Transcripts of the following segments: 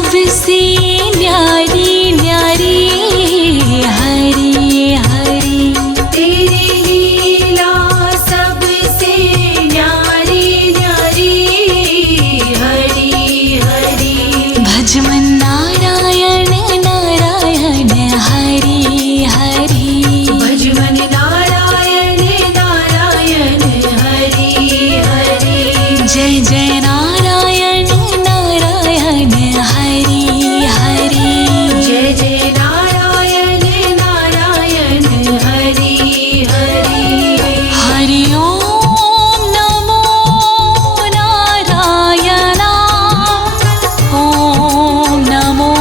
सबसे न्यारी न्यारी हरी हरी। तेरी लीला सबसे न्यारी न्यारी हरी हरी। भज मन नारायण नारायण हरी हरी। भज मन नारायण नारायण हरी हरी। जय जय नारायण नारायण हरी हरी। जय जय नारायण नारायण हरी हरी। हरि ओम नमो नारायण। ओम नमो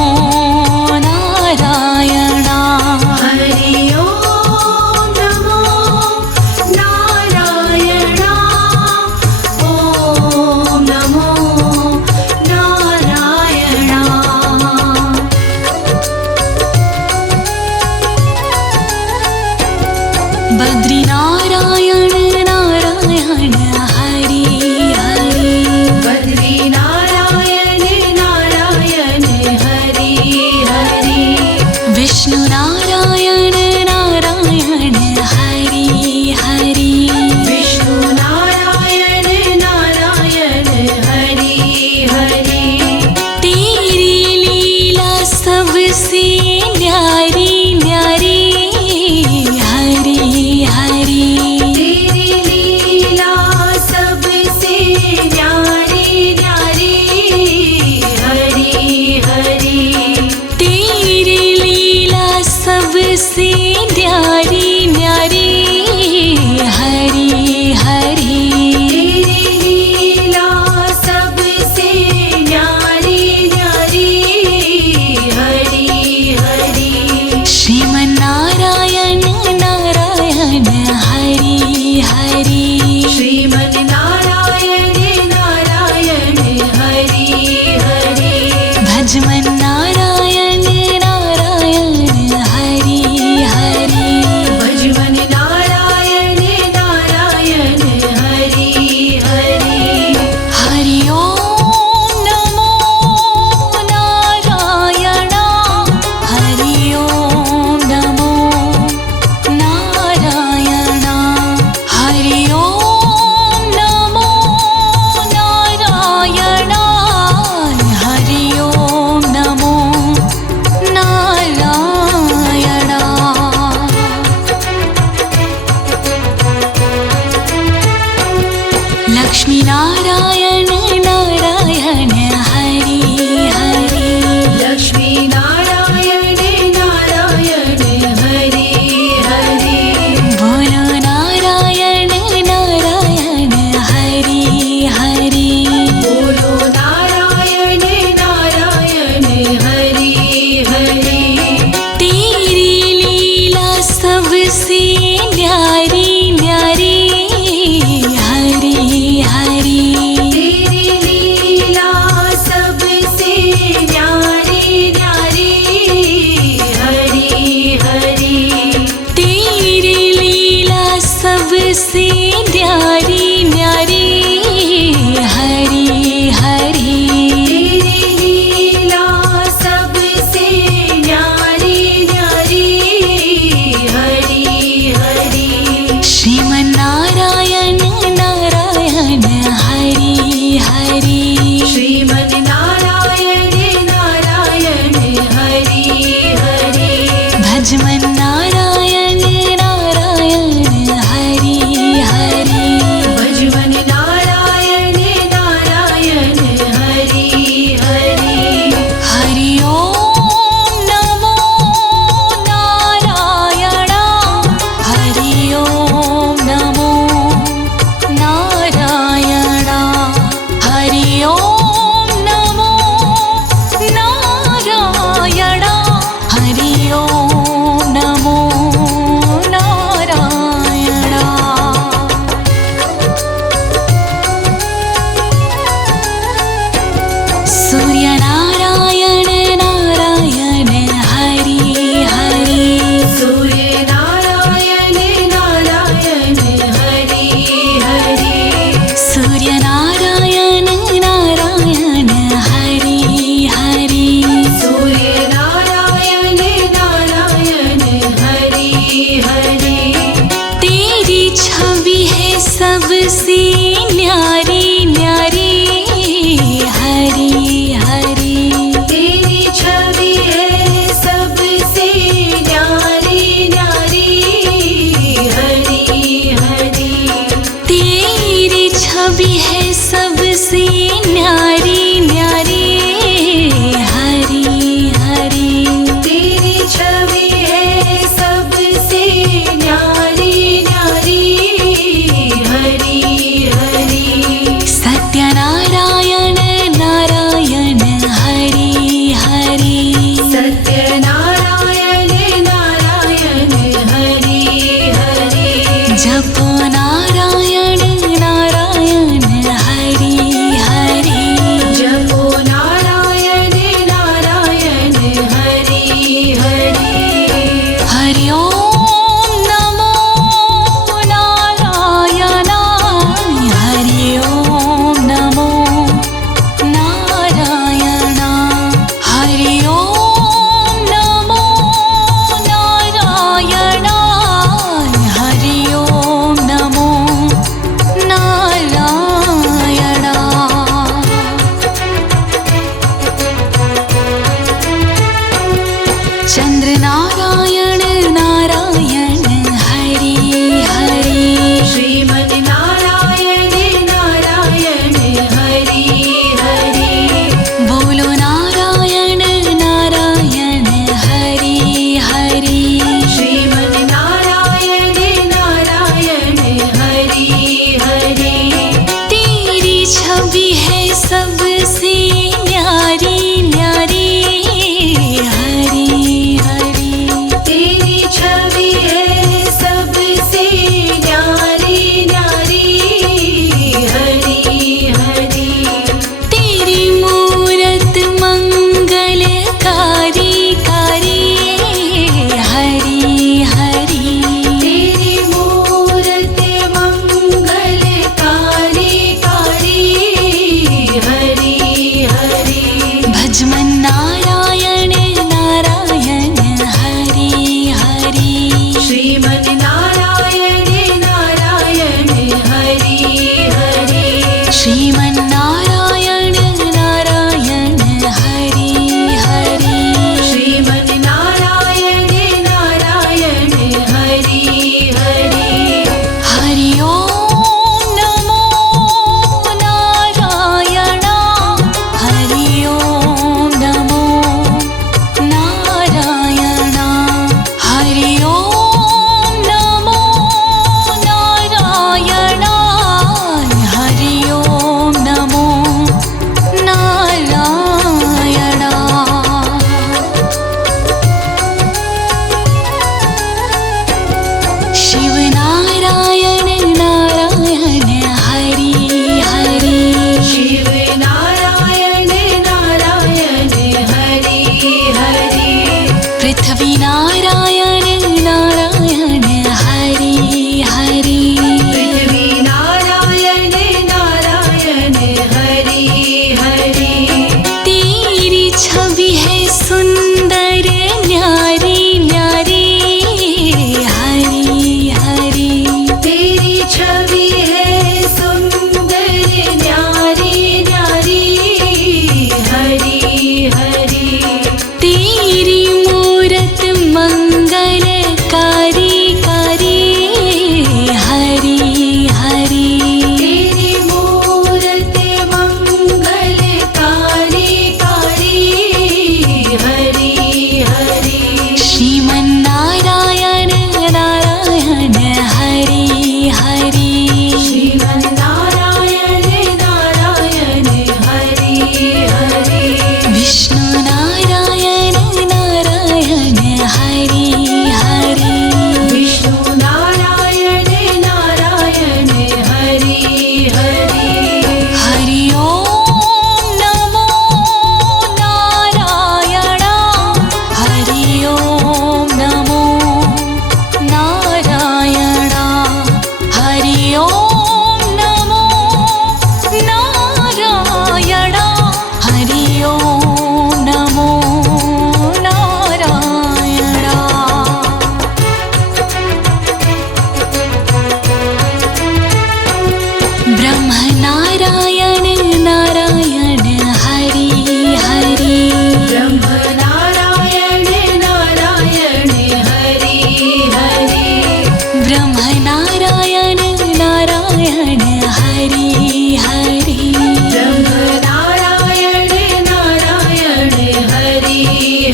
नारायण। हरि ओम नमो नारायण। ओम नमो नारायण। बद्री नारायण नारायण हरि हरि। बद्री नारायण नारायण हरि हरि। विष्णु नारायण नारायण हरि हरि। विष्णु नारायण नारायण हरि हरि। तेरी लीला सबसे न्यारी न्यारी हरि हरि। तेरी लीला सबसे न्यारी न्यारी हरि हरि। तेरी लीला सबसे न्यारी न्यारी हरि हरि। तेरी लीला सबसे न्यारी न्यारी हरि हरि। श्रीमन नारायण नारायण हरि हरि। श्रीमन नारायण नारायण हरि हरि। भज मन नारायण नारायण हरि हरि। भज मन नारायण नारायण हरि हरि। हरि ओम नमो नारायण। हरि ओम नमो नारायण। हरि ओम नमो नारायण। हरि ओम नमो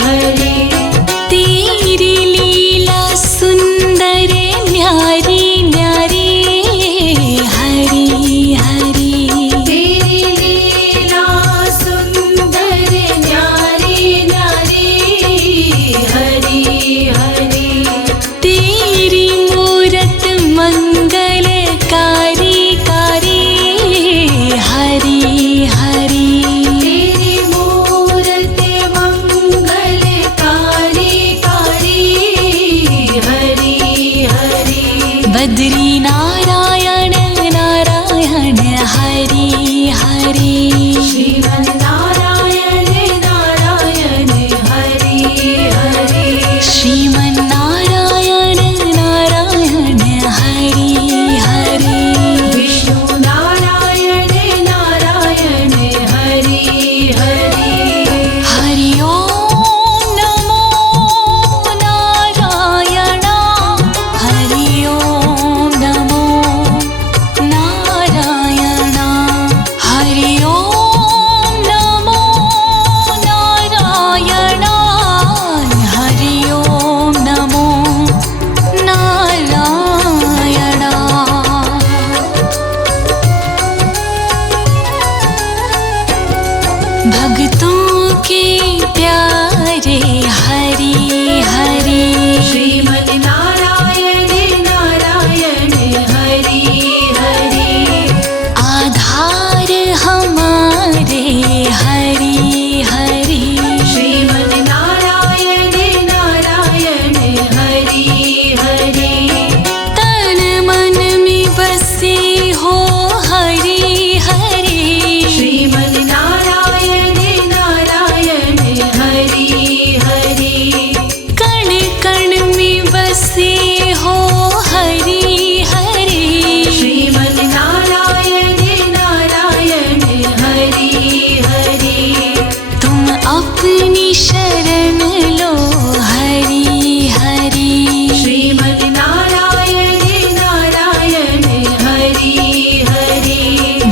हरि तेरी लीला सुंदर न्यारी न्यारी हरि हरि तेरी लीला सुंदर न्यारी न्यारी हरि हरि तेरी मूरत मंगलकारी कारी हरि हरि तेरी मूरत मंगलकारी कारी हरि हरि बद्री नारायण नारायण हरि हरि श्रीमन्नारायण नारायण हरि हरि श्रीमन्नारायण नारायण हरि हरि विष्णु नारायण नारायण हरि हरि हरि ओम नमो नारायण हरि ओम नमो नारायण हरि ओम नमो नारायण हरि ओम नमो नारायण भक्तों के प्यारे हरि हरि श्रीमन्नारायण नारायण हरि हरि आधार हमारे हरि हरि श्रीमन्नारायण नारायण हरि हरि तन मन में बसे हो हरि हरि श्रीमन्नारायण नारायण हरि हरि कण कण में बसे हो हरि हरि श्रीमन्नारायण नारायण हरि हरि तुम अपनी शरण लो हरि हरि श्रीमन्नारायण नारायण हरि हरि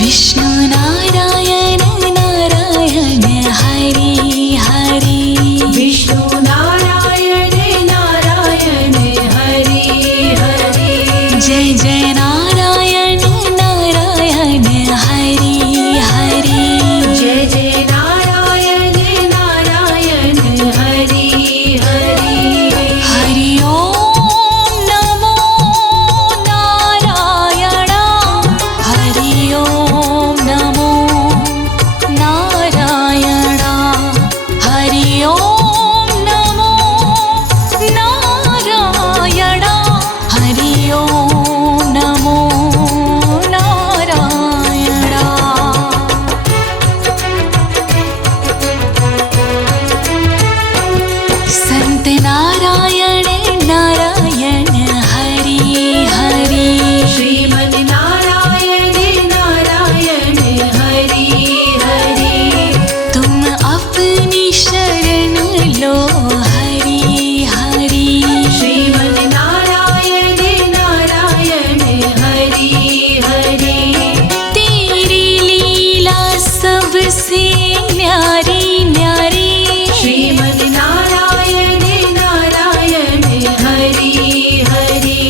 विष्णु नारायण नारायण हरि हरि विष्णु नारायण नारायण हरि हरि जय जय नारायण नारायण हरि हरि जय जय नारायण नारायण हरि हरि हरि ओम नमो नारायण हरि ओम नमो नारायण हरि ओम नमो नारायण हरि ओम नमो नारायण संत नारायण नारायण हरि हरि श्रीमन्नारायण नारायण हरि हरि तुम अपनी शरण लो हरि हरि श्रीमन्नारायण नारायण हरि हरि तेरी लीला सबसे न्यारी न्यारी श्रीमन्नारायण नारायण हरि हरि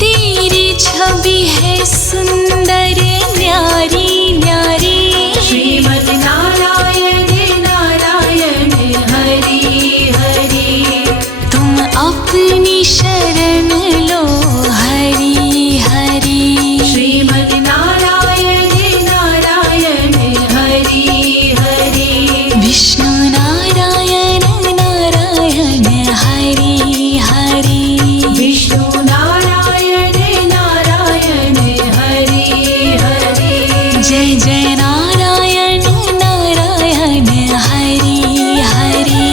तेरी छवि है सुंदर न्यारी न्यारी श्रीमन्नारायण नारायण हरि हरि तुम अपनी शरण लो हरि हरि श्रीमन्नारायण नारायण हरि हरि विष्णु नारायण नारायण हरि हरि विष्णु नारायण नारायण हरि हरि जय जय नारायण नारायण हरि हरि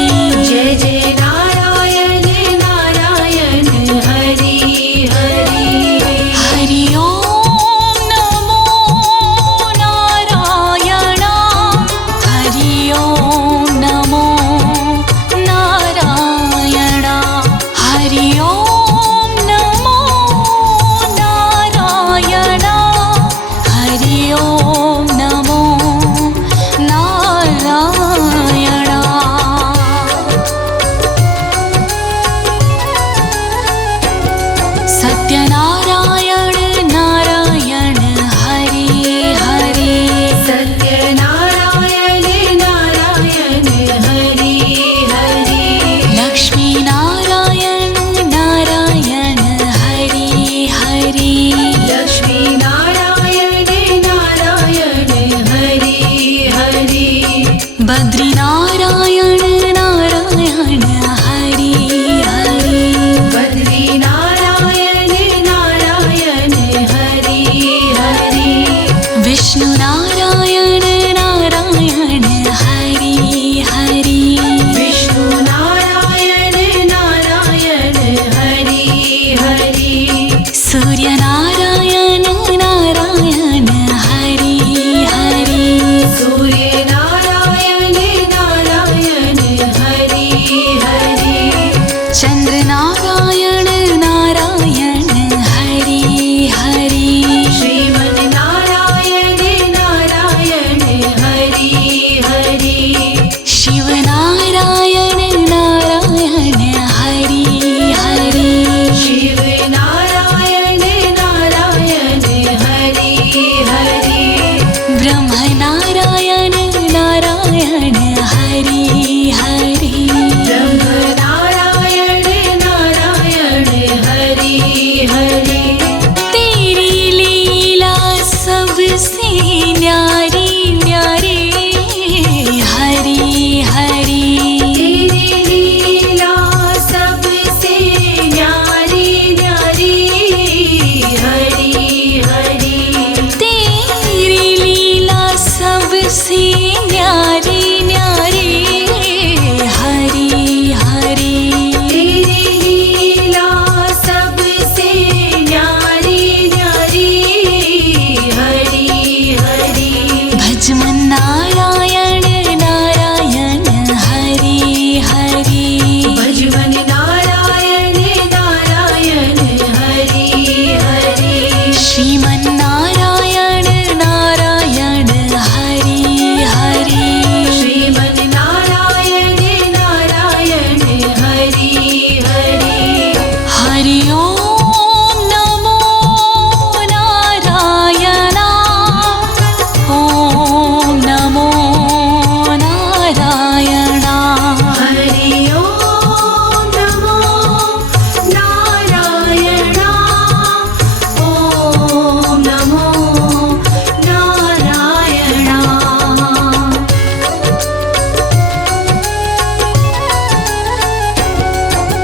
जय जय नारायण नारायण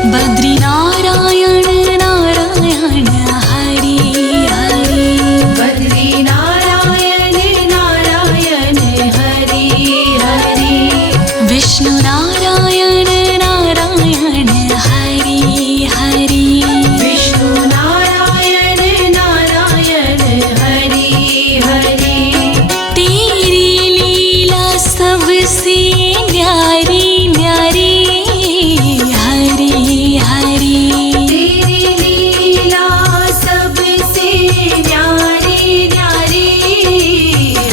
बद्री नारायण नारायण हरि हरि बद्री नारायण नारायण हरि हरि विष्णु नारायण नारायण हरि हरि विष्णु नारायण नारायण हरि हरि तेरी लीला सबसे न्यारी न्यारी हरि हरि तेरी लीला सबसे न्यारी न्यारी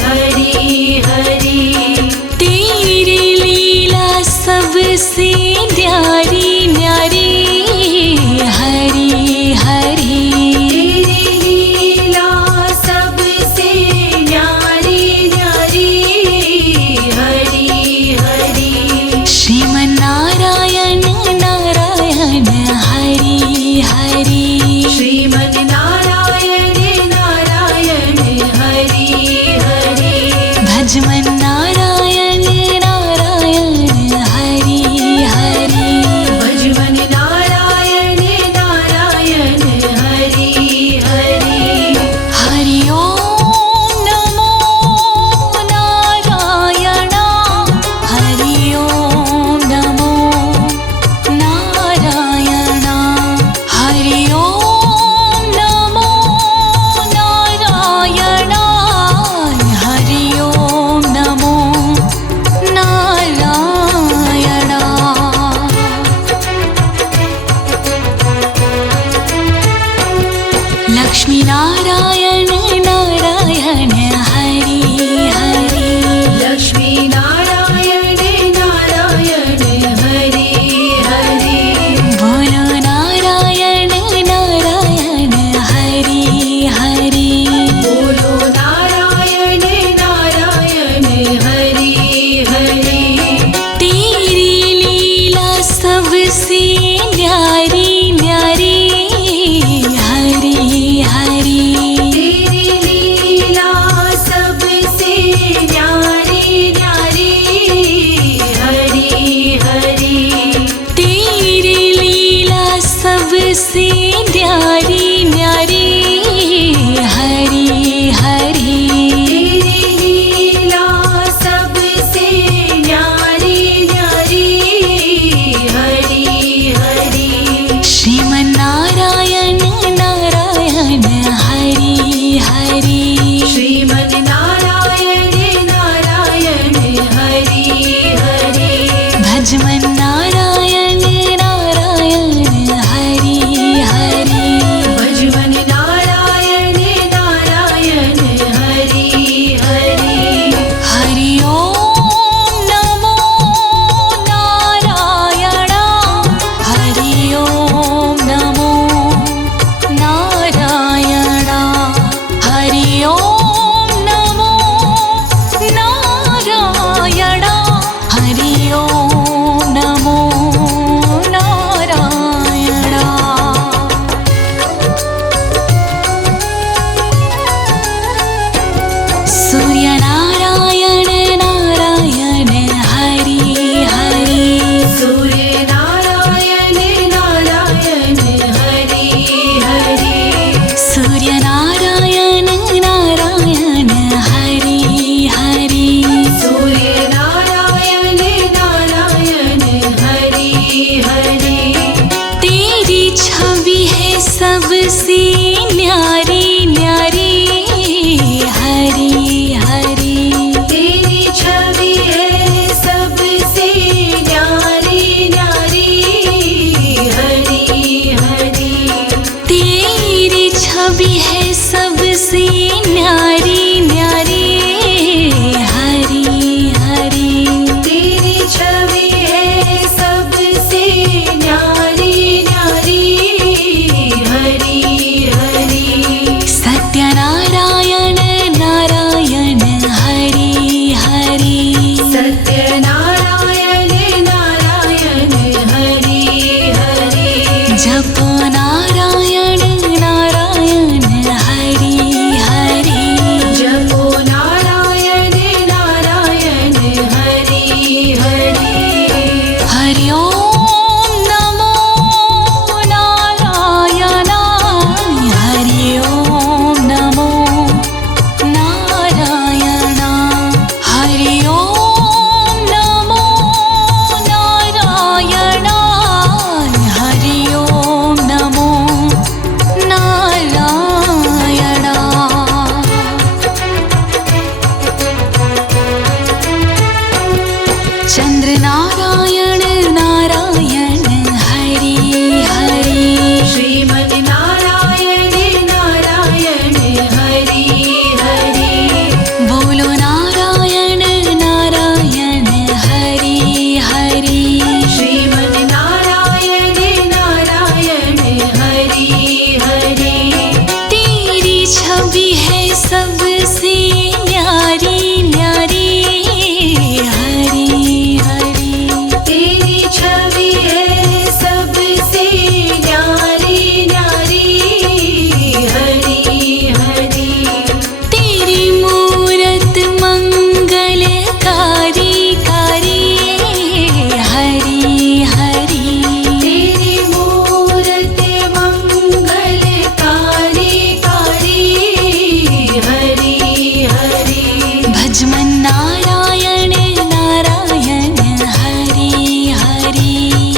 हरि हरि तेरी लीला सबसे न्यारी न्यारी हरि हरि तेरी लीला सबसे न्यारी न्यारी हरि हरि श्रीमन्नारायण नारायण हरि हरि श्रीमन् नारायण नारायण हरि हरि भजमन्नारायण नारायण हरि हरि भजमन् नारायण नारायण हरि हरि हरि ओम नमो नारायण हरि ओम नमो नारायण हरि ओम नमो नारायण हरि ओम नमो नारायण लक्ष्मी नारायण नारायण हरि हरि लक्ष्मी नारायण नारायण हरि हरि बोलो नारायण नारायण हरि हरि बोलो नारायण नारायण हरि हरि तेरी लीला सबसे न्यारी न्यारी हरि हरि तेरी लीला सबसे न्यारी न्यारी हरि हरि तेरी लीला सबसे न्यारी न्यारी हरि हरि तेरी लीला सबसे न्यारी न्यारी हरि हरि श्रीमन्नारायण नारायण हरि हरि श्रीमन् नारायण नारायण हरि हरि भजमन्नारायण नारायण हरि हरि भजमन् नारायण नारायण हरि हरि हरि ओम नमो नारायण हरि ओम नमो नारायण हरि ओम नमो नारायण हरि ओम नमो नारायण सूर्य नारायण नारायण हरि हरि सूर्य नारायण नारायण हरि हरि सूर्य नारायण नारायण हरि हरि सूर्य नारायण नारायण हरि हरि तेरी छवि है सबसे न्यारी न्यारी हरि हरि तेरी छवि है सबसे न्यारी न्यारी हरि हरि तेरी छवि है सबसे न्यारी न्यारी हरि हरि तेरी छवि है सबसे न्यारी न्यारी हरि हरि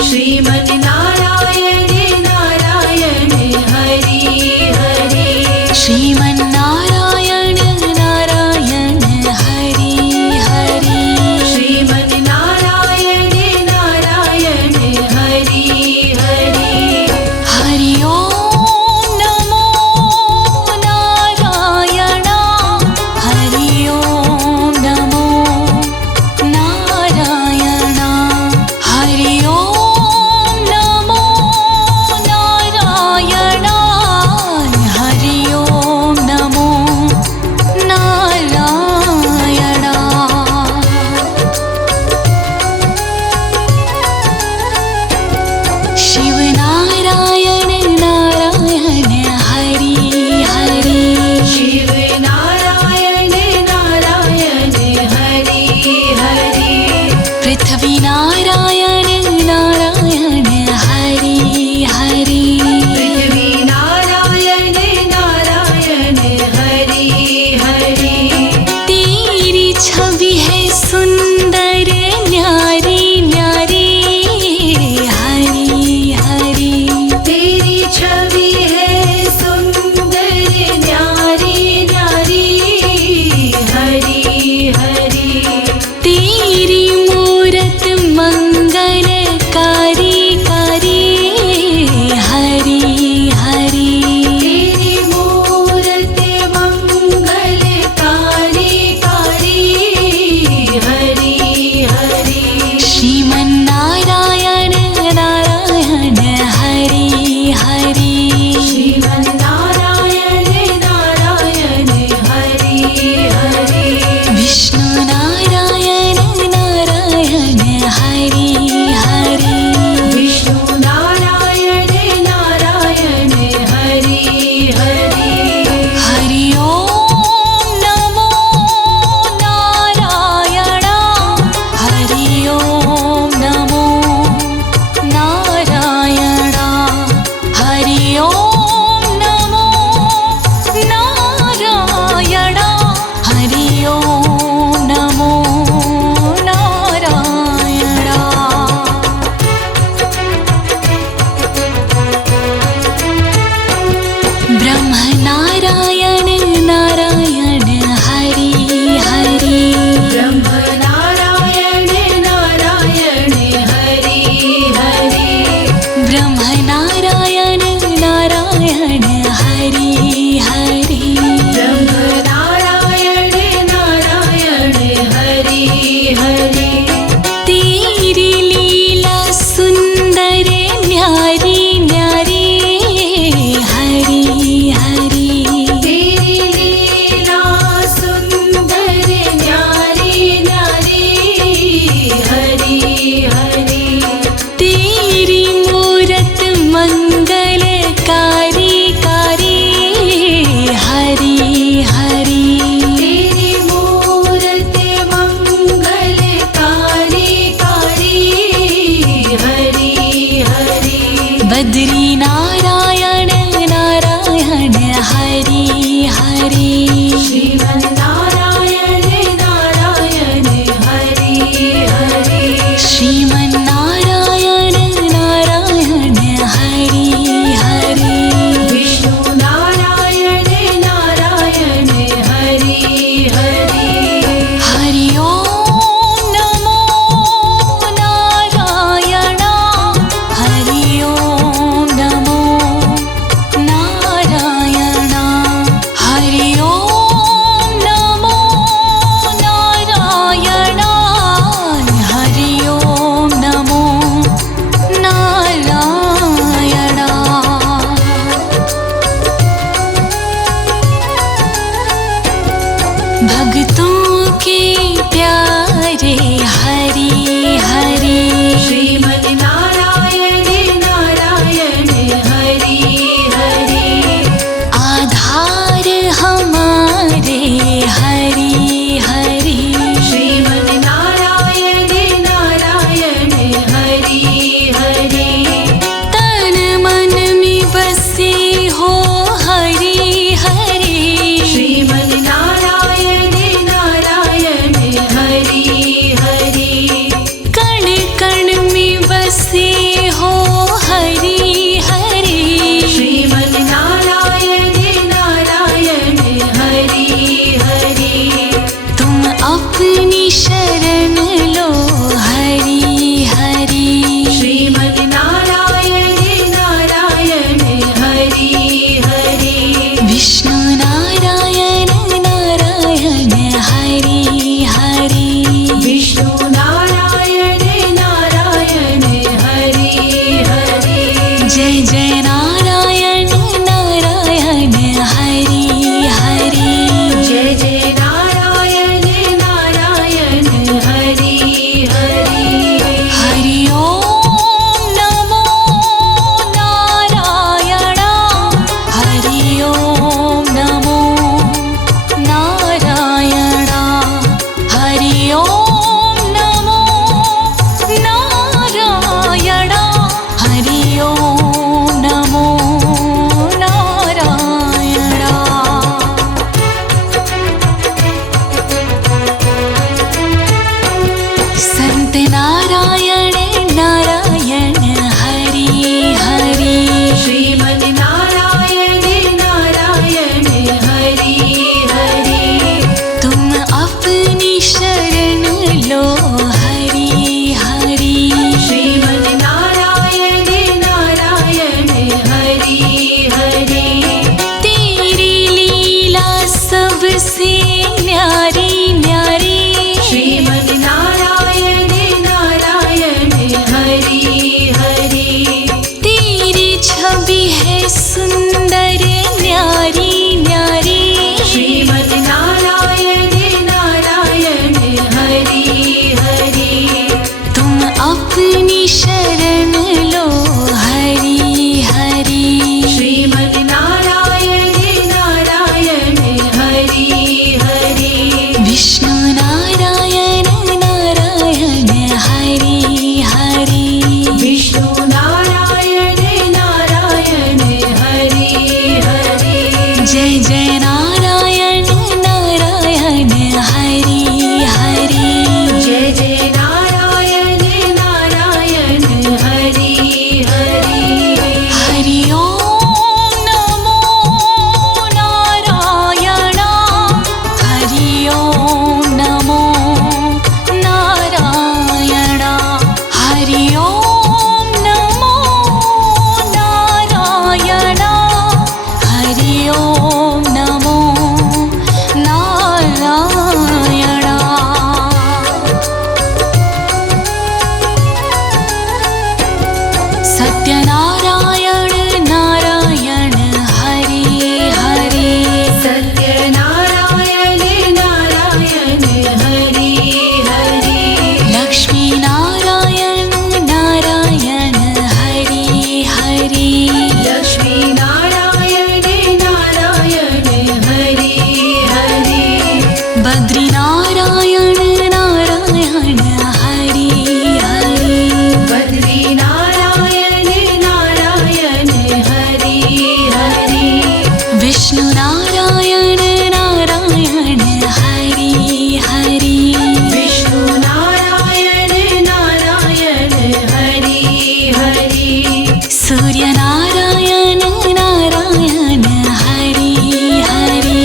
श्रीमन् नारायण नारायण हरि हरि श्रीमन्नारायण नारायण हरि हरि श्रीमन् नारायण नारायण हरि हरि हरि ओम नमो नारायण हरि ओम नमो नारायण हरि ओम नमो नारायण हरि ओम नमो नारायण शिव नारायण नारायण हरि हरि शिव नारायण नारायण हरि हरि पृथ्वी नारायण नारायण हरि हरि पृथ्वी नारायण नारायण हरि हरि तेरी छवि है सुंदर न्यारी न्यारी हरि हरि तेरी छवि है सुंदर न्यारी न्यारी हरि हरि तेरी मूरत मंगलकारी कारी हरि हरि तेरी मूरत मंगलकारी कारी हरि हरि श्रीमन्नारायण नारायण हरि हरि श्रीमन् नारायण नारायण हरि हरि विष्णु नारायण नारायण हरि हरि विष्णु नारायण नारायण हरि हरि हरि ओम नमो नारायण हरि ओम नमो नारायण हरि ओम नमो नारायण हरि ओम नमो नारायण ब्रह्म नारायण नारायण हरि हरि ब्रह्म नारायण नारायण हरि हरि ब्रह्म नारायण नारायण हरि हरि ब्रह्म नारायण नारायण हरि हरि तेरी लीला सुंदर न्यारी न्यारी हरि हरि तेरी लीला सुंदर न्यारी न्यारी हरि हरि तेरी मूरत मंगलकारी कारी हरि हरि तेरी मूरत मंगलकारी कारी हरि हरि बद्री नारायण नारायण हरि हरि श्रीमन् नारायण नारायण हरि हरि श्रीमन्नारायण नारायण हरि हरि विष्णु नारायण नारायण हरि हरि हरि ओम नमो नारायण हरि ओम नमो नारायण हरि ओम सबसे न्यारी न्यारी श्रीमद् नारायण नारायण हरि हरि तेरी छवि है सुंदर न्यारी न्यारी श्रीमद् नारायण नारायण हरि हरि तुम अपनी शरण लो हरि हरि श्रीमद् नारायण नारायण हरि हरि विष्णु नारायण नारायण हरि हरि विष्णु नारायण नारायण हरि हरि जय जय नारायण नारायण हरि हरि जय जय नारायण नारायण हरि हरि हरि ओम नमो नारायण हरि ओम नमो नारायण हरि ओम नमो नारायण हरि ओम नमो नारायण सत्यनारायण नारायण हरि हरि सत्यनारायण नारायण हरि हरि लक्ष्मी नारायण नारायण हरि हरि लक्ष्मी नारायण नारायण हरि हरि बद्री नारायण नारायण हरि हरि बद्री नारायण नारायण हरि हरि विष्णु नारायण नारायण हरि हरि विष्णु नारायण नारायण हरि हरि सूर्य नारायण नारायण हरि हरि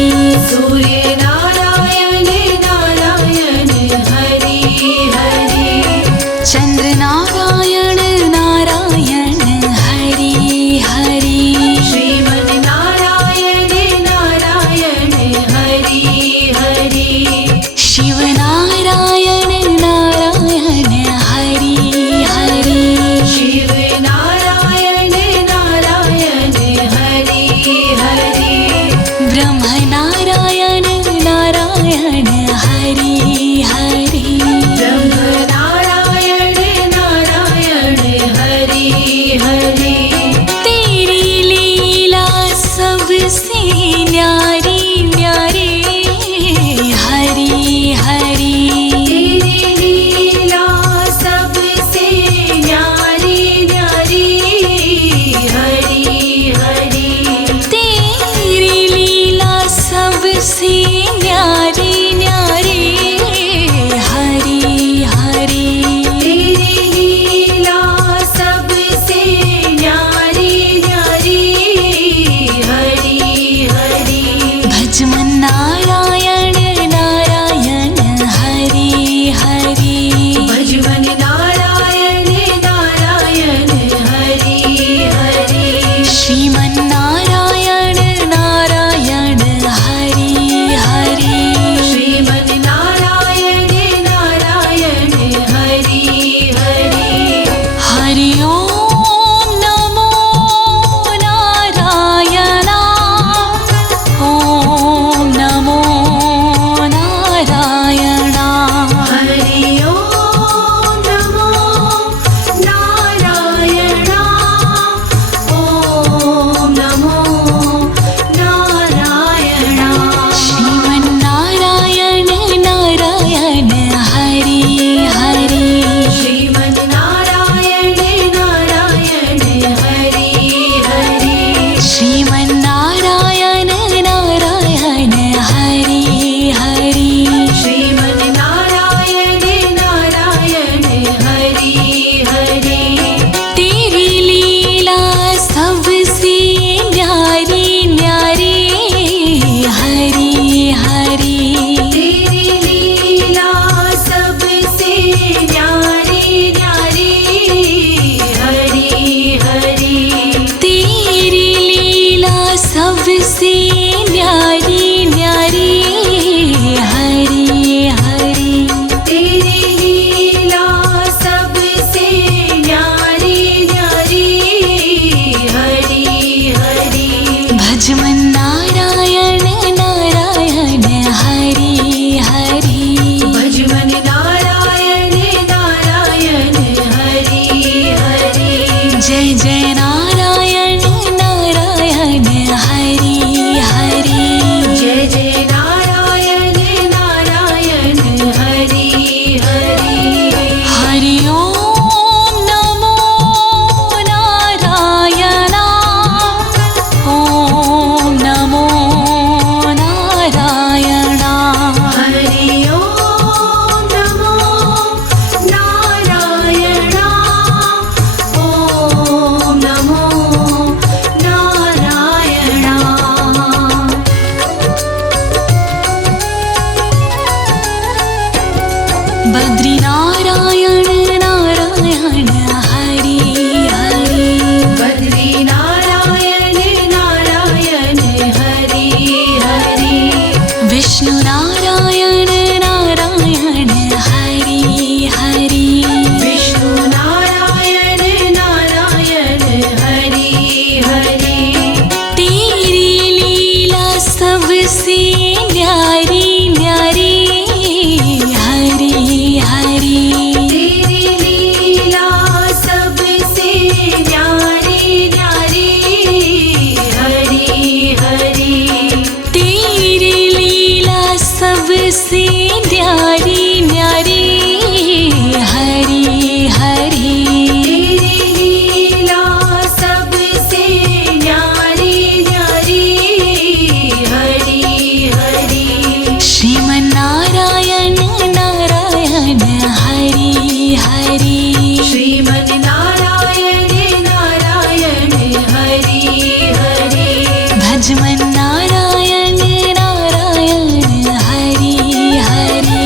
सूर्य नारायण नारायण हरि हरि चंद्र नारायण नारायण हरि हरि श्रीमद् नारायण नारायण हरि हरि शिव नारायण नारायण हरि हरि शिव नारायण नारायण हरि हरि ब्रह्म नारायण नारायण हरि हरि ब्रह्म नारायण नारायण हरि हरि तेरी लीला सबसे न्यारी न्यारी हरि हरि तेरी लीला सबसे न्यारी न्यारी हरि हरि तेरी लीला सबसे न्यारी न्यारी हरि हरि तेरी लीला सबसे न्यारी न्यारी हरि हरि भजमन नारायण नारायण हरि हरि भजवन नारायण नारायण हरि हरि श्रीमन नारायण नारायण हरि हरि भजमन नारायण नारायण हरि हरि भजमन नारायण नारायण हरि हरि जय जय नारायण नारायण हरि हरि जय जय नारायण नारायण हरि हरि हरि ओम नमो नारायण ओम नमो नारायण हरि ओम नमो नारायण ओम नमो नारायण बद्री नारायण नारायण हरि हरि बद्री नारायण नारायण हरि हरि विष्णु नारायण नारायण हरि हरि विष्णु नारायण नारायण हरि हरि तेरी लीला सबसे न्यारी न्यारी हरि हरि तेरी लीला सबसे न्यारी न्यारी हरि हरि तेरी लीला सबसे न्यारी न्यारी हरि हरि तेरी लीला सबसे न्यारी न्यारी हरि हरि श्रीमन नारायण नारायण हरि हरि श्रीमन नारायण नारायण हरि हरि भजमन नारायण नारायण हरि हरि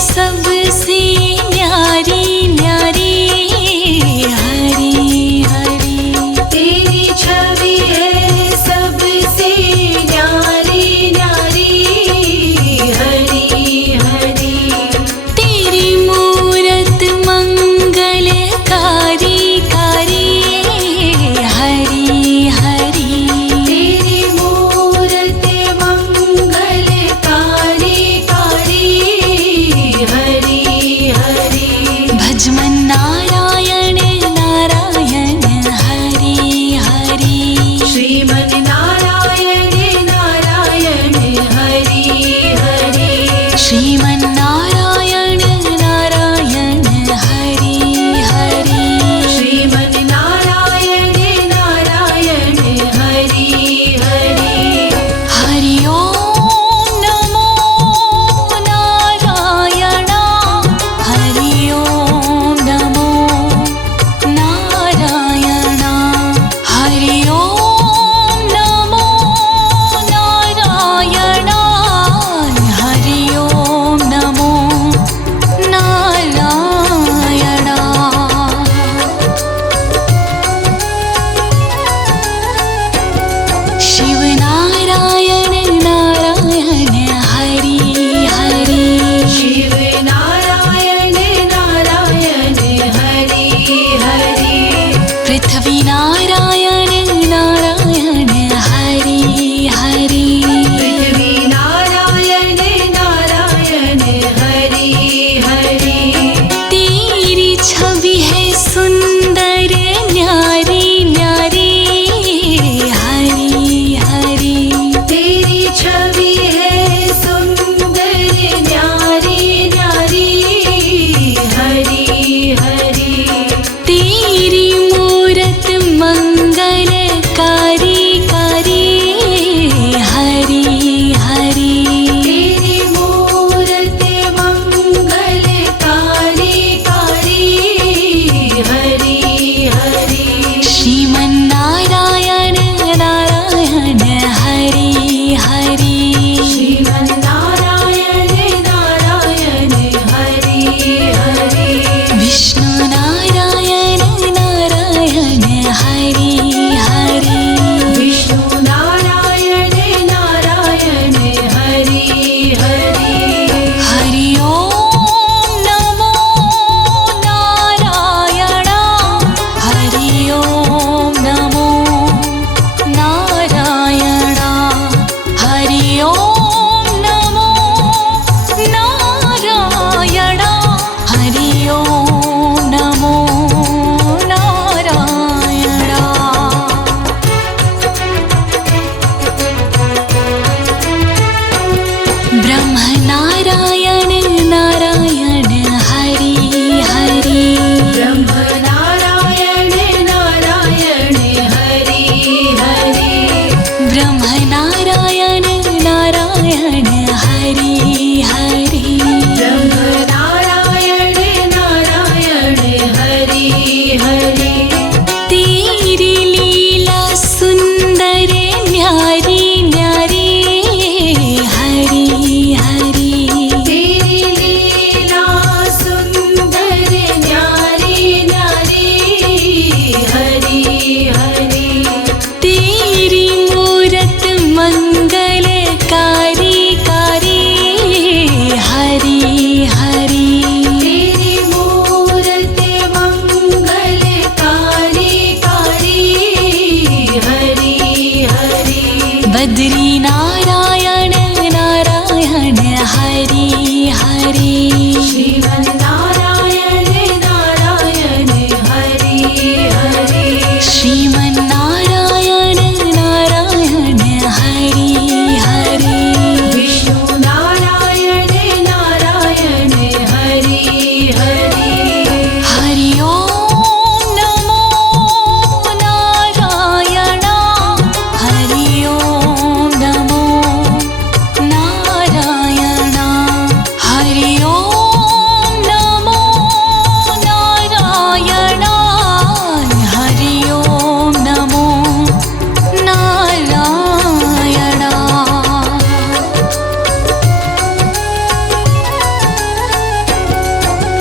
सबसे न्यारी न्यारी हरी हरी। तेरी छवि है सबसे न्यारी न्यारी हरी हरी। तेरी मूरत मंगलकारी कारी हरी हरी। तेरी मूरत मंगलकारी कारी हरी हरी। भजमन नारायण नारायण हरी हरी। श्रीमन नारायण नारायण हरि हरि। श्रीमन नारायण नारायण हरी हरी। श्रीमन नारायण नारायण हरि हरि। हरि ओम नमो नारायण। हरि ओम नमो नारायण। हरि ओम नमो नारायण। हरि ओम नमो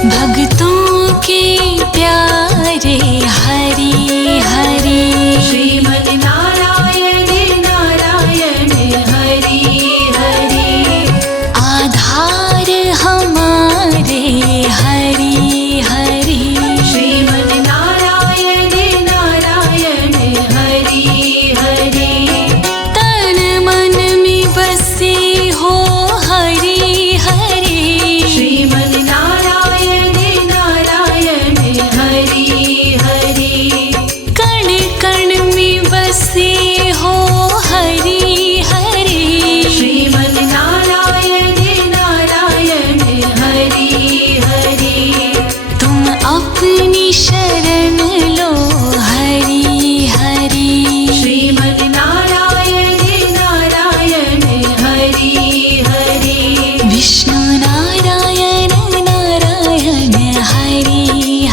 भक्तों के प्यारे हरि हरि श्रीमन नारायण नारायण हरि हरि आधार हमारे हरि हरि श्रीमन नारायण नारायण हरि हरि तन मन में बसे हो हरि हरि श्रीमन नारायण नारायण हरि हरि कण कण में बसे हो हरि हरि श्रीमन नारायण नारायण हरि हरि तुम अपनी शरण लो हरि हरि श्रीमन नारायण नारायण हरि हरि विष्णु नारायण नारायण हरि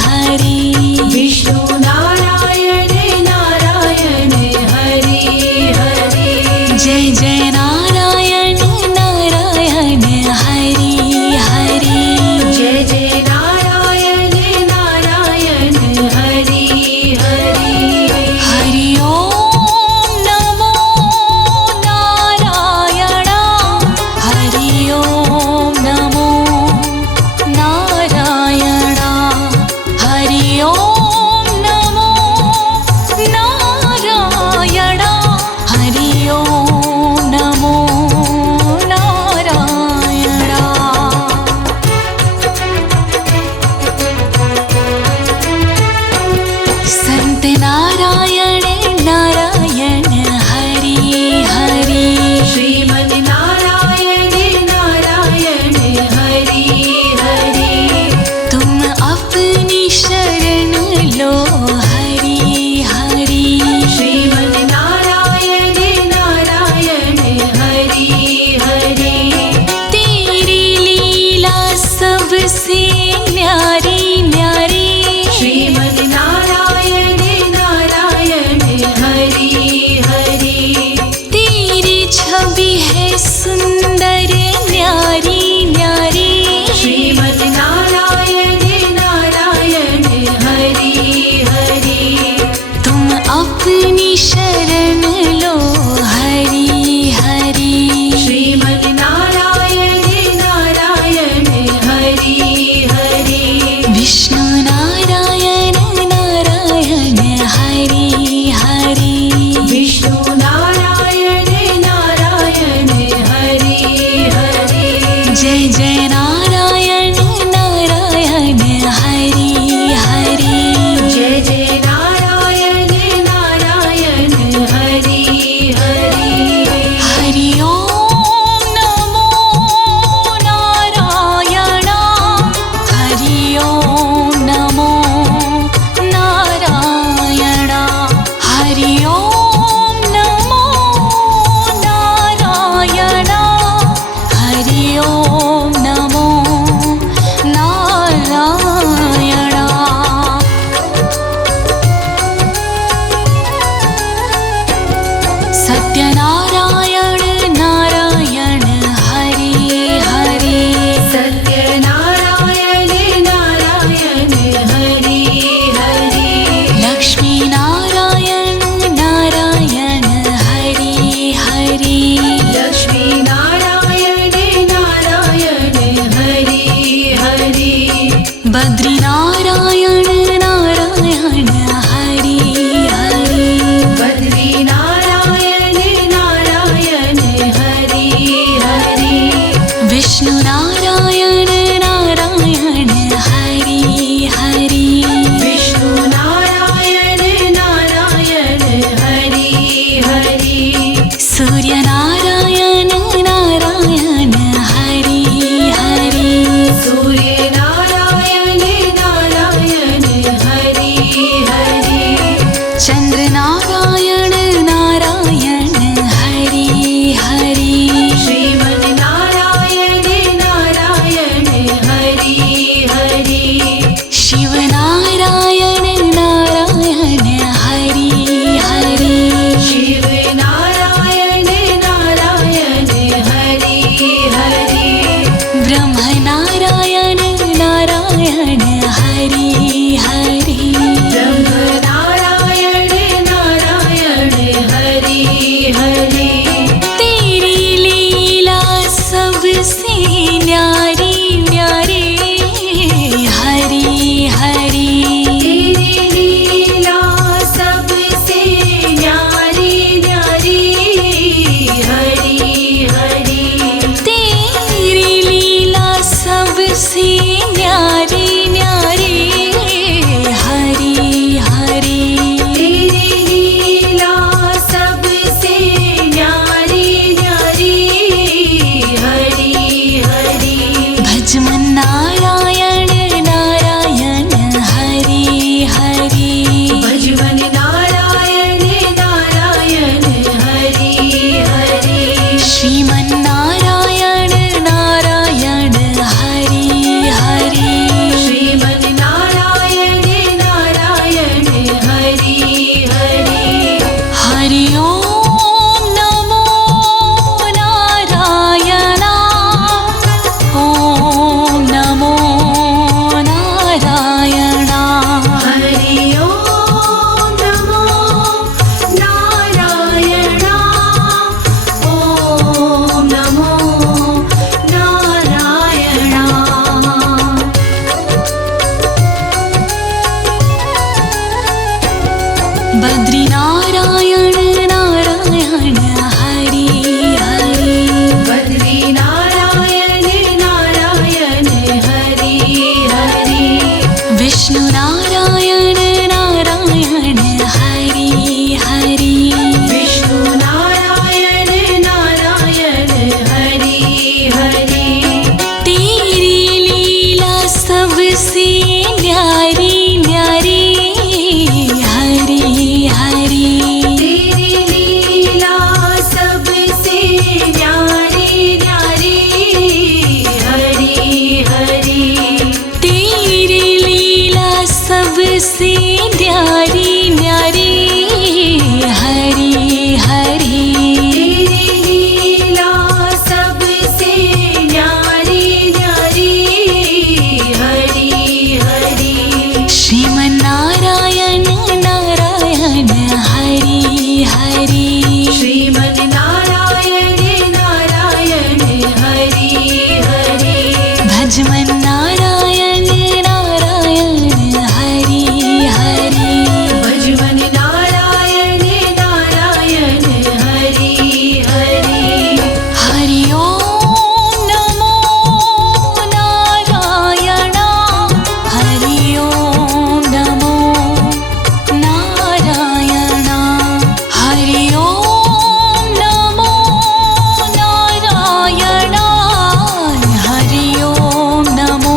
हरि विष्णु नारायण नारायण हरि हरि जय जय नारायण नारायण हरि हरि जय जय नारायण नारायण हरि हरि हरि ओम नमो नारायण हरि ओम नमो नारायण हरि ओम नमो नारायण हरि ओम नमो नारायण संत नारायण नारायण हरि हरि श्रीमन नारायण नारायण हरि हरि तुम अपनी शरण लो हरि हरि श्रीमन नारायण नारायण हरि हरि तेरी लीला सबसे न्यारी न्यारी श्रीमन नारायण नारायण हरि हरि तेरी छवि है सुंदर न्यारी न्यारी श्रीमन नारायण नारायण हरि हरि तुम अपनी शरण लो हरि हरि श्रीमन नारायण नारायण हरि हरि विष्णु नारायण नारायण हरि हरि विष्णु नारायण नारायण हरि हरि जय जय नारायण नारायण हरि हरि जय जय नारायण नारायण हरि हरि हरि ओम नमो नारायण हरि ओम नमो नारायण हरि ओम नमो नारायण हरि ओम नमो नारायण सत्यनारायण नारायण हरि हरि सत्यनारायण नारायण हरि हरि लक्ष्मी नारायण नारायण हरि हरि लक्ष्मी नारायण नारायण हरि हरि बद्री नारायण नारायण हरि हरि बद्री नारायण नारायण हरि हरि विष्णु नारायण नारायण हरि हरि विष्णु नारायण नारायण हरि हरि सूर्य नारायण नारायण हरि हरि सूर्य नारायण नारायण सबसे न्यारी न्यारी हरि हरि तेरी लीला सबसे न्यारी न्यारी हरि हरि भजमन नारायण नारायण हरि हरि भजमन नारायण नारायण हरि हरि श्रीमन नारायण नारायण हरि हरि श्रीमन नारायण नारायण हरि हरि हरि ओम नमो नारायण ओम नमो नारायण हरि ओम नमो नारायण ओम नमो नारायण बद्री नारायण नारायण हरि हरि बद्री नारायण नारायण हरि हरि विष्णु नारायण नारायण हरि हरि विष्णु नारायण नारायण हरि हरि तेरी लीला सबसे न्यारी न्यारी हरि हरि तेरी लीला सबसे न्यारी न्यारी हरि हरि तेरी लीला सबसे न्यारी न्यारी हरि हरि तेरी लीला सबसे न्यारी न्यारी हरि हरि श्रीमन नारायण नारायण हरि हरि श्रीमन नारायण नारायण हरि हरि भजमन नारायण नारायण हरि हरि भजमन नारायण नारायण हरि हरि हरि ओम नमो नारायण हरि ओम नमो नारायण हरि ओम नमो नारायण हरि ओम नमो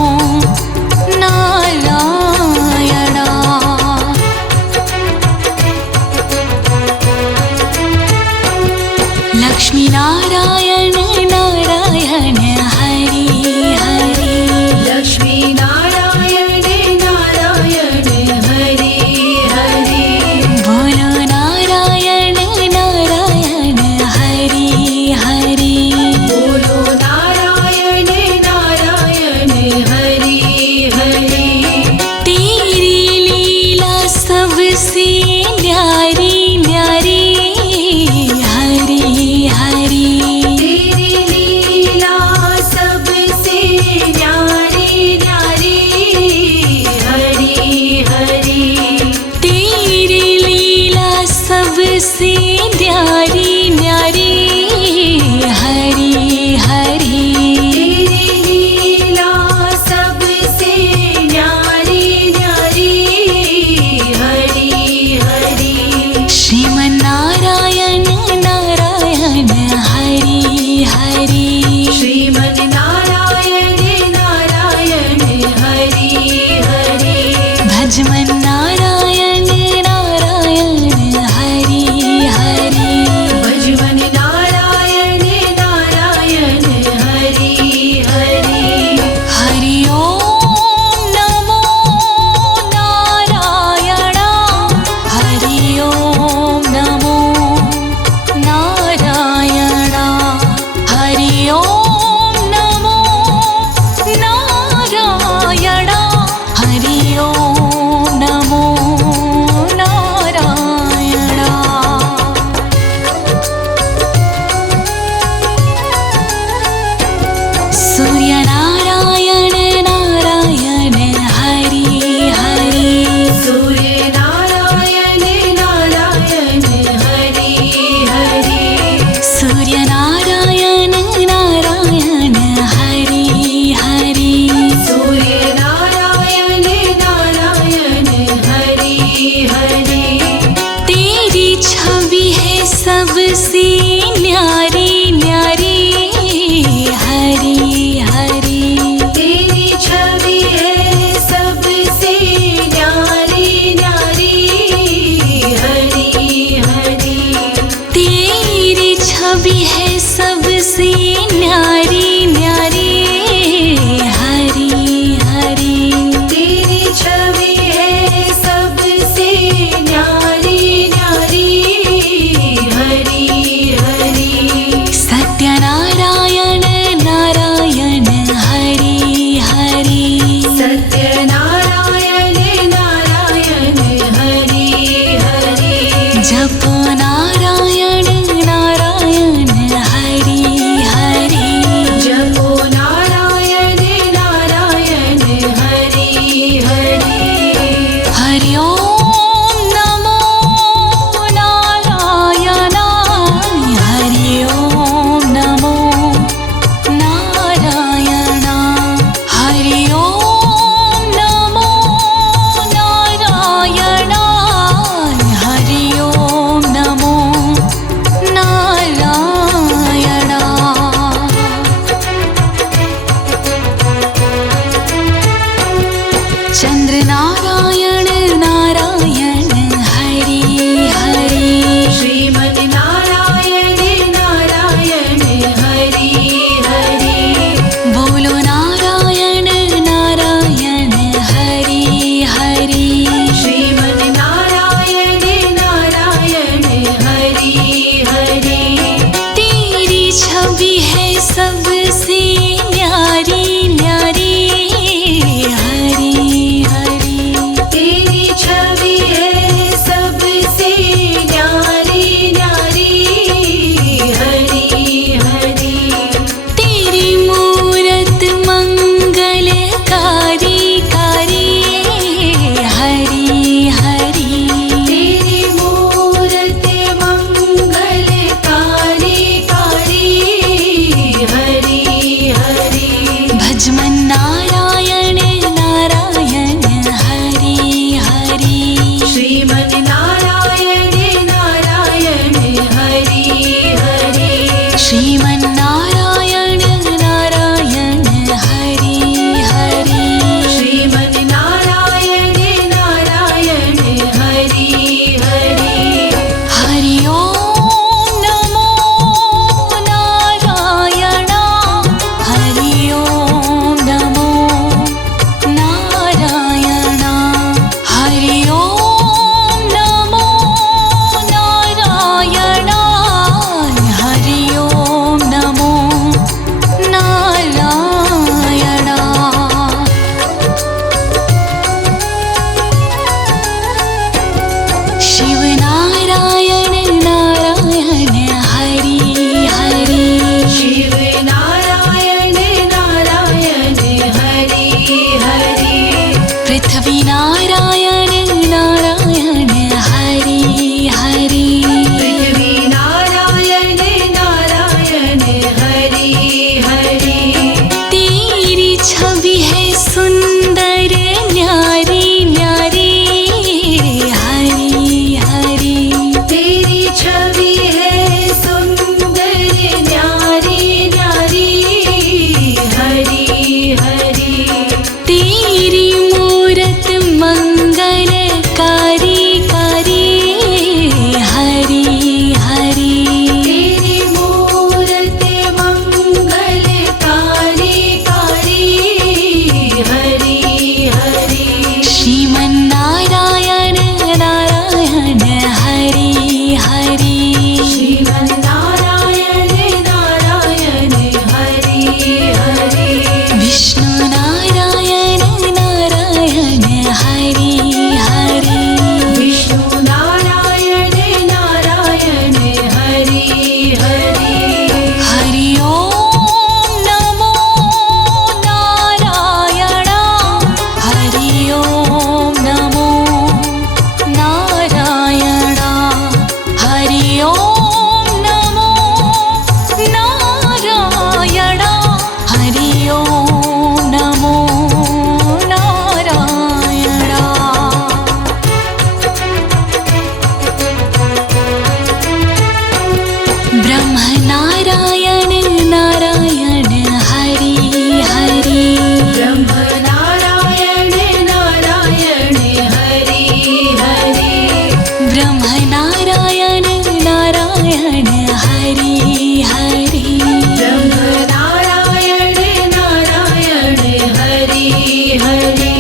हरि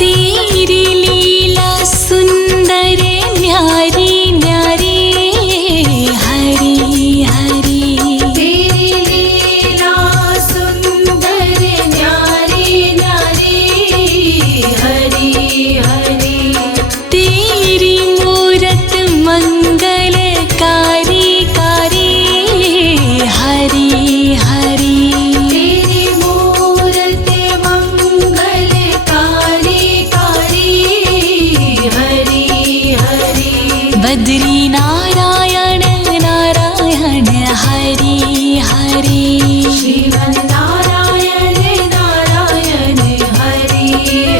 तेरी लीला सुंदर न्यारी न्यारी हरि हरि तेरी लीला सुंदर न्यारी न्यारी हरि हरि तेरी मूरत मंगलकारी कारी हरि हरि तेरी मूरत मंगलकारी कारी हरि हरि बद्री नारायण नारायण हरि हरि श्रीमन् नारायण नारायण हरि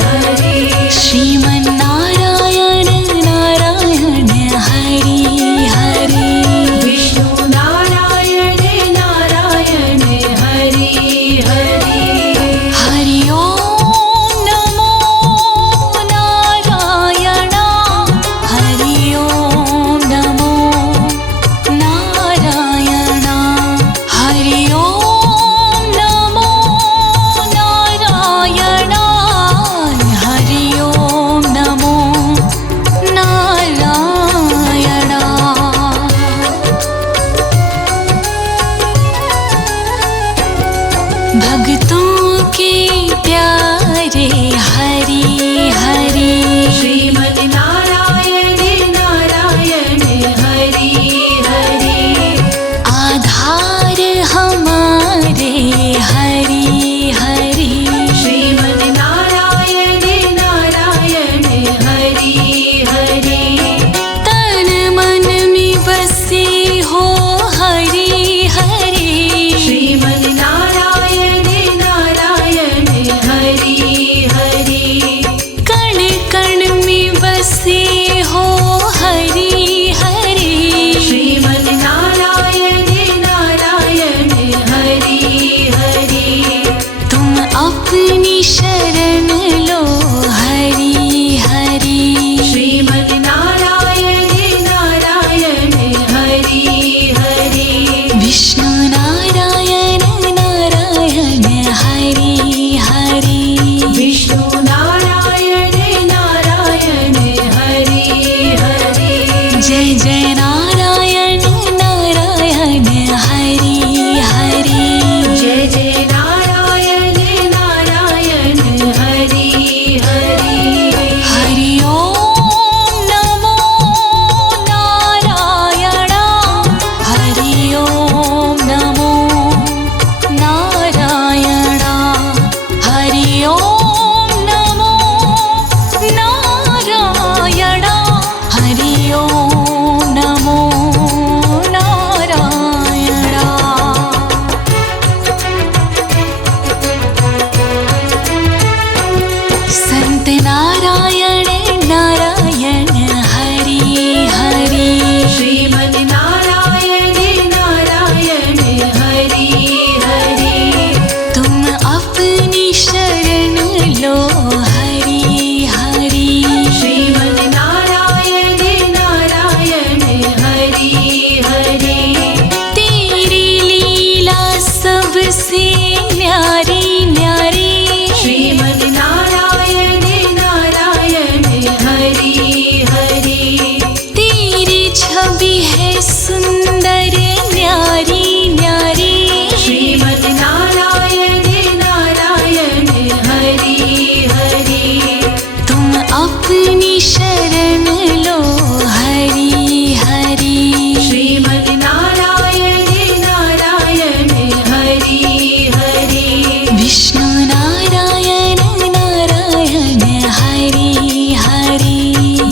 हरि श्रीमन्नारायण नारायण हरि हरि विष्णु नारायण नारायण हरि हरि हरि ओम नमो नारायण हरि ओम नमो नारायण हरि ओम नमो नारायण हरि ओम नमो नारायण भक्तों के प्यारे हरि हरि श्रीमन् नारायण नारायण हरि हरि आधार हमारे हरि हरि श्रीमन् नारायण नारायण हरि हरि तन मन में बसे हो हरि हरि श्रीमन् नारायण नारायण हरि हरि कण कण में बसे हो हरि हरि श्रीमन् नारायण नारायण हरि हरि तुम अपनी शरण लो हरि हरि श्रीमन् नारायण नारायण हरि हरि विष्णु नारायण नारायण हरि हरि विष्णु नारायण नारायण हरि हरि जय जय नारायण नारायण हरि हरि जय जय नारायण नारायण हरि हरि हरि ओम नमो नारायण हरि ओम नमो नारायण हरि ओम नमो नारायण हरि ओम नमो नारायण संत नारायण नारायण हरि हरि श्रीमन् नारायण नारायण हरि हरि तुम अपनी शरण लो हरि हरि श्रीमन् नारायण नारायण हरि हरि तेरी लीला सबसे न्यारी न्यारी श्रीमन् नारायण नारायण हरि हरि तेरी छवि है सुंदर न्यारी न्यारी श्रीमन् नारायण नारायण हरि हरि तुम अपनी शरण लो हरि हरि श्रीमन् नारायण नारायण हरि हरि विष्णु नारायण नारायण हरि हरि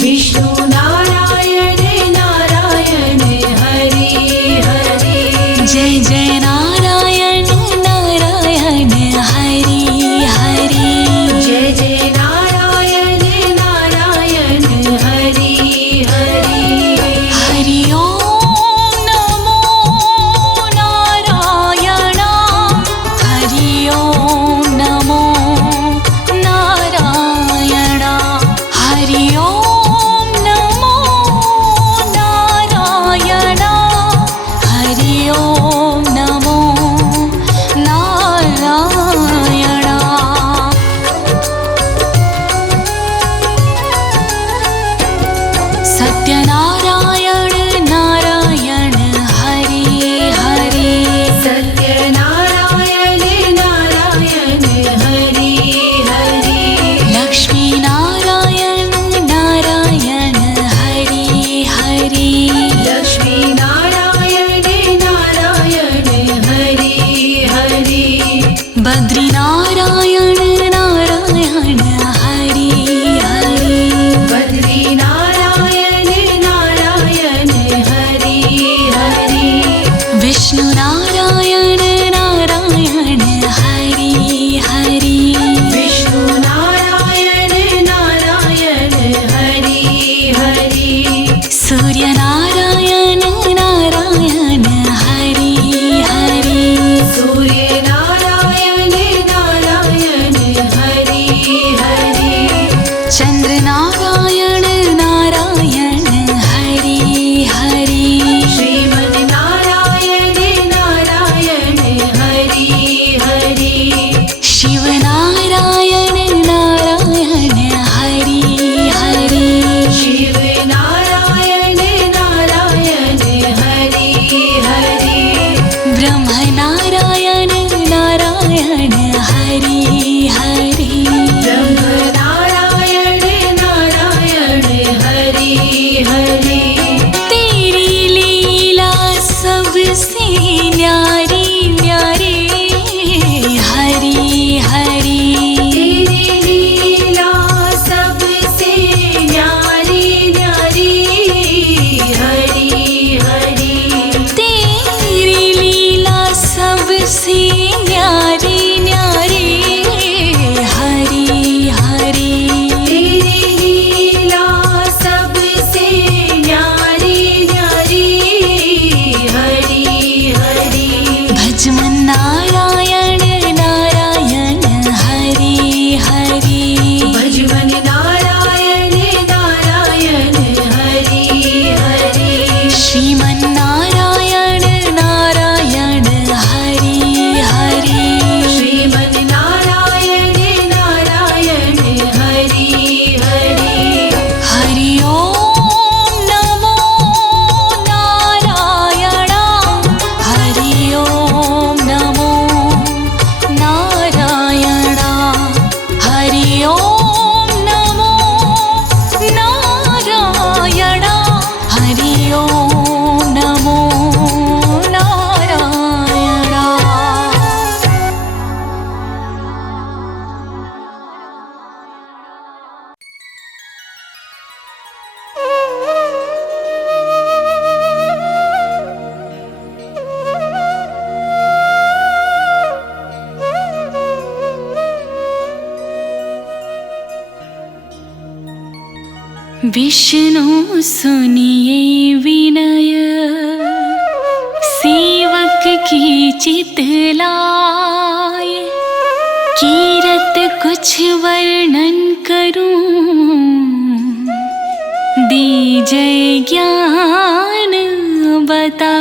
विष्णु नारायण नारायण हरि हरि जय जय नारायण नारायण हरि हरि जय जय नारायण नारायण हरि ओम नमो नारायण हरि ओम नमो नारायण। विष्णु सुनिए विनय सेवक की चितलाय, कीरत कुछ वर्णन करूं दीजय ज्ञान बता।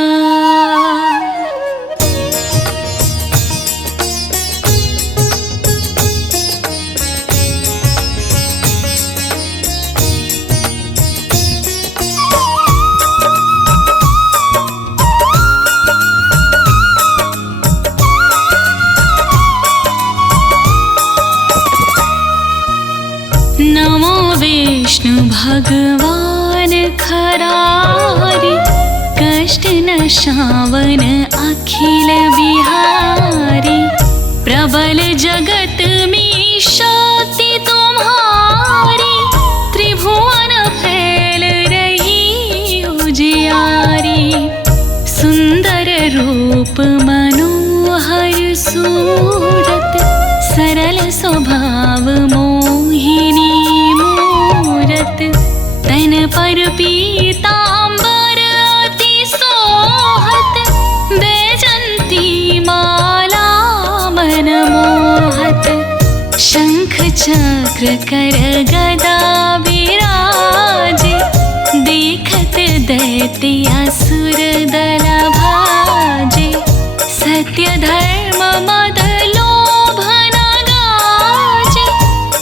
नमो विष्णु भगवान खरारे, कष्ट नशावन अखिल बिहारी। प्रबल जगत में शक्ति तुम्हारी, त्रिभुवन फैल रही उजियारी। सुंदर रूप मनोहर सूरत, सरल स्वभाव मोहिनी मूरत। तन पर पीतांबर अति सोहत, बैजंती माला मन मोहत। शंख चक्र कर गदा विराजे, देखत दैत्य असुर दल भाजे। सत्य धर्म मद लोभ न गाजे,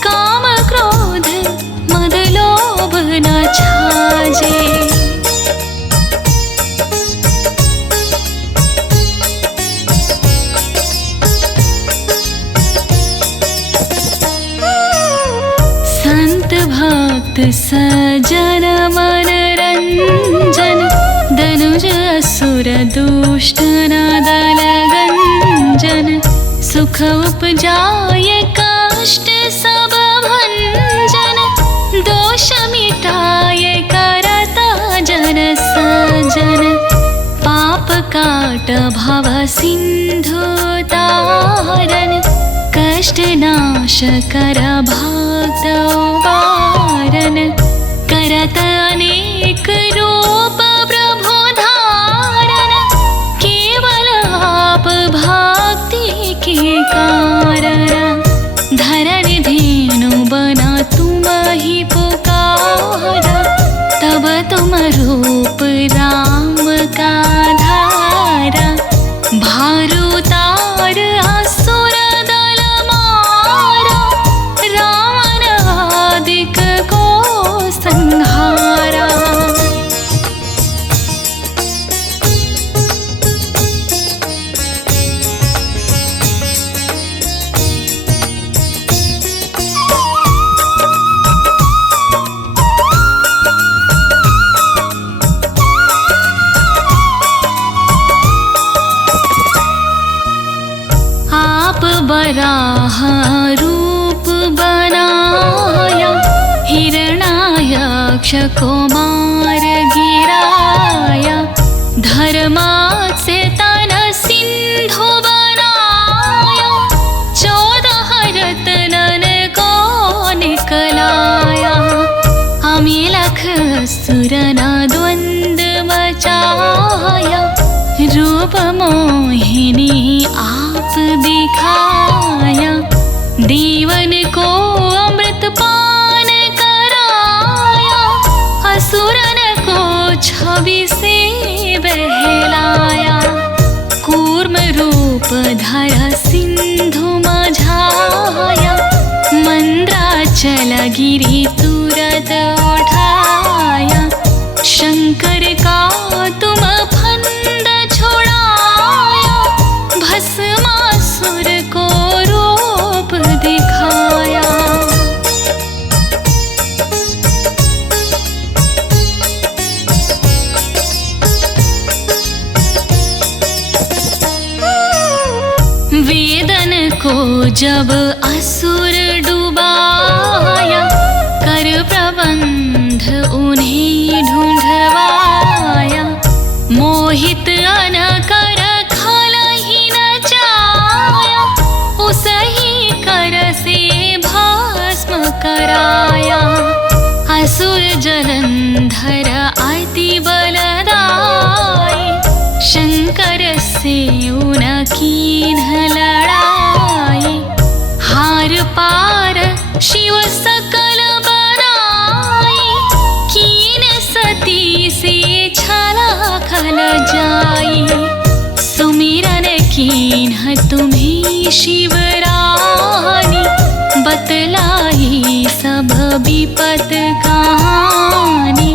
काम क्रोध मद लोभ न छाजे। संत भक्त सजन मन रंजन, धनुज असुर दुष्ट न दल गंजन। सुख उपजाय कष्ट सब भंजन, दोष मिटाय करता जन सजन। पाप काट भव सिंधु तारन, कष्ट नाश कर भक्त वारन। करत अनेक रूप प्रभु धारन, केवल आप भक्ति के कारण। धरण धेनु बना तुम ही पुकारा, तब तुम रूप राम का धारा। भारू तार असुर दल मारा, रावण आदिक को संहारा। आप बराह रूप बनाया, हिरणायक्ष को मार गिराया। धर्मात से तन सिंधु बनाया, 14 रत्नन को निकलाया। अमिलख सुरना द्वंद मचाया, रूप मोहिनी आप दिखाया। देवन को अमृत पान कराया, असुरन को छवि से बहलाया। कूर्म रूप धरा सिंधु मझाया, मंद्राचल गिरि तुरत उठाया। शंकर का तुम फंद छोड़ाया, भस्मासुर को रूप दिखाया। जब असुर डुबाया, कर प्रबंध उन्हें ढूंढवाया। मोहित अन कर खल ही न जाया, उसही कर से भस्म कराया। असुर जलंधर अति बलदाई, शंकर से उनकी लड़ाई। हार पार शिव सकल बनाई, कीन सती से छला खल जाई। सुमिरन कीन्ह तुम्हें शिवरानी, बतलाई सब विपत कहानी।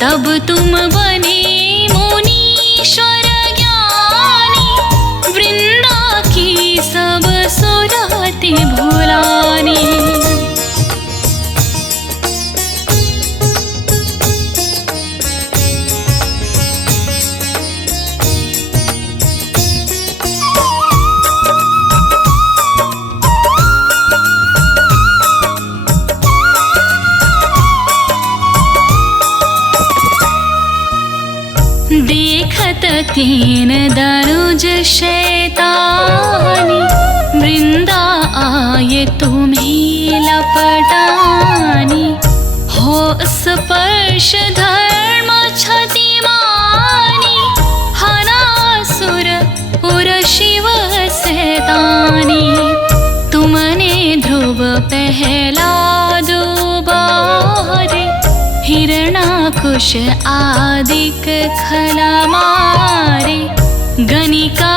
तब तुम बने मुनीश्वर ज्ञानी, वृंदा की सब सुरति भुलानी। देखत तीन दनुज शैतानी, वृंदा आये तुम्हें लपटानी। हो स्पर्श धर्म क्षतिमानी, हनासुर उर शिव सैतानी। तुमने ध्रुव पहला दुबारे, हिरणाकुश आदिक खला मारे। गणिका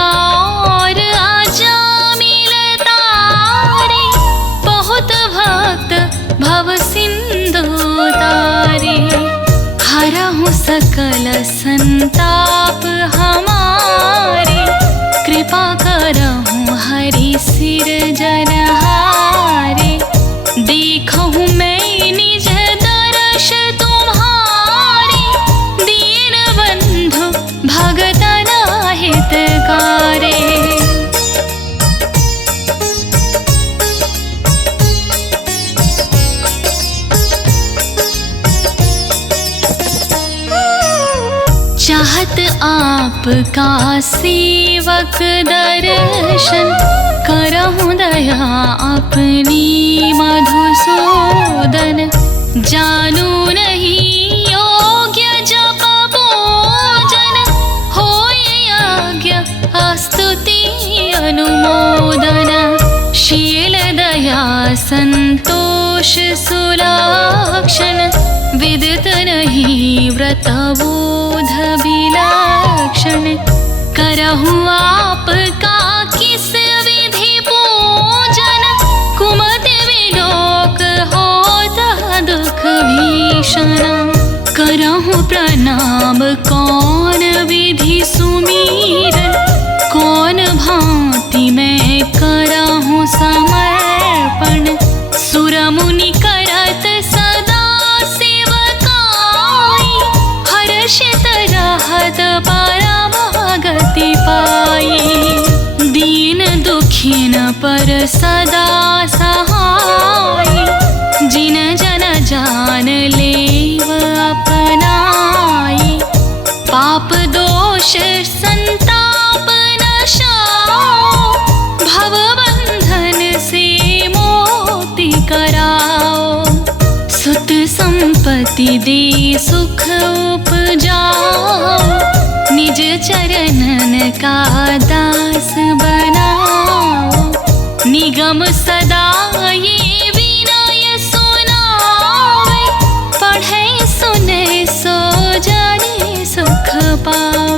और अजामिल तारे, बहुत भक्त भव सिंधु तारे। हरहु सकल संताप हमारे, कृपा करहु हरि सिर जनहारे। देखहु मैं निज दर्श तुम्हारे, दीन बंधु भगतन हितकारे। चाहत आपका सेवक दर्शन, करहु दया अपनी मधुसूदन। जानू नहीं योग्य जप पूजन, होय यज्ञ स्तुति अनुमोदन। शील दया संतोष सुलक्षण, विदित नहीं व्रत बोध विलक्षण। करहु आपका किस विधि पूजन, कुमति विलोक होता दुख भीषण। करहु प्रणाम कौन विधि सुमीरन, कौन भांति मैं करहु समर्पण। सुर मुनि करत सदा सेवकाई, हर्षित रहत परमागति पाई। दीन दुखिन पर सदा सहाय, जिन जन जान लेव अपनाई। पाप दोष संताप नशाओ, भव बंधन से मुक्ति कराओ। सुत संपत्ति दे सुख उपजाओ, निज चरणन का दास बनाओ। निगम सदा ये विनय सुनावे, पढ़े सुने सो जाने सुख पावे।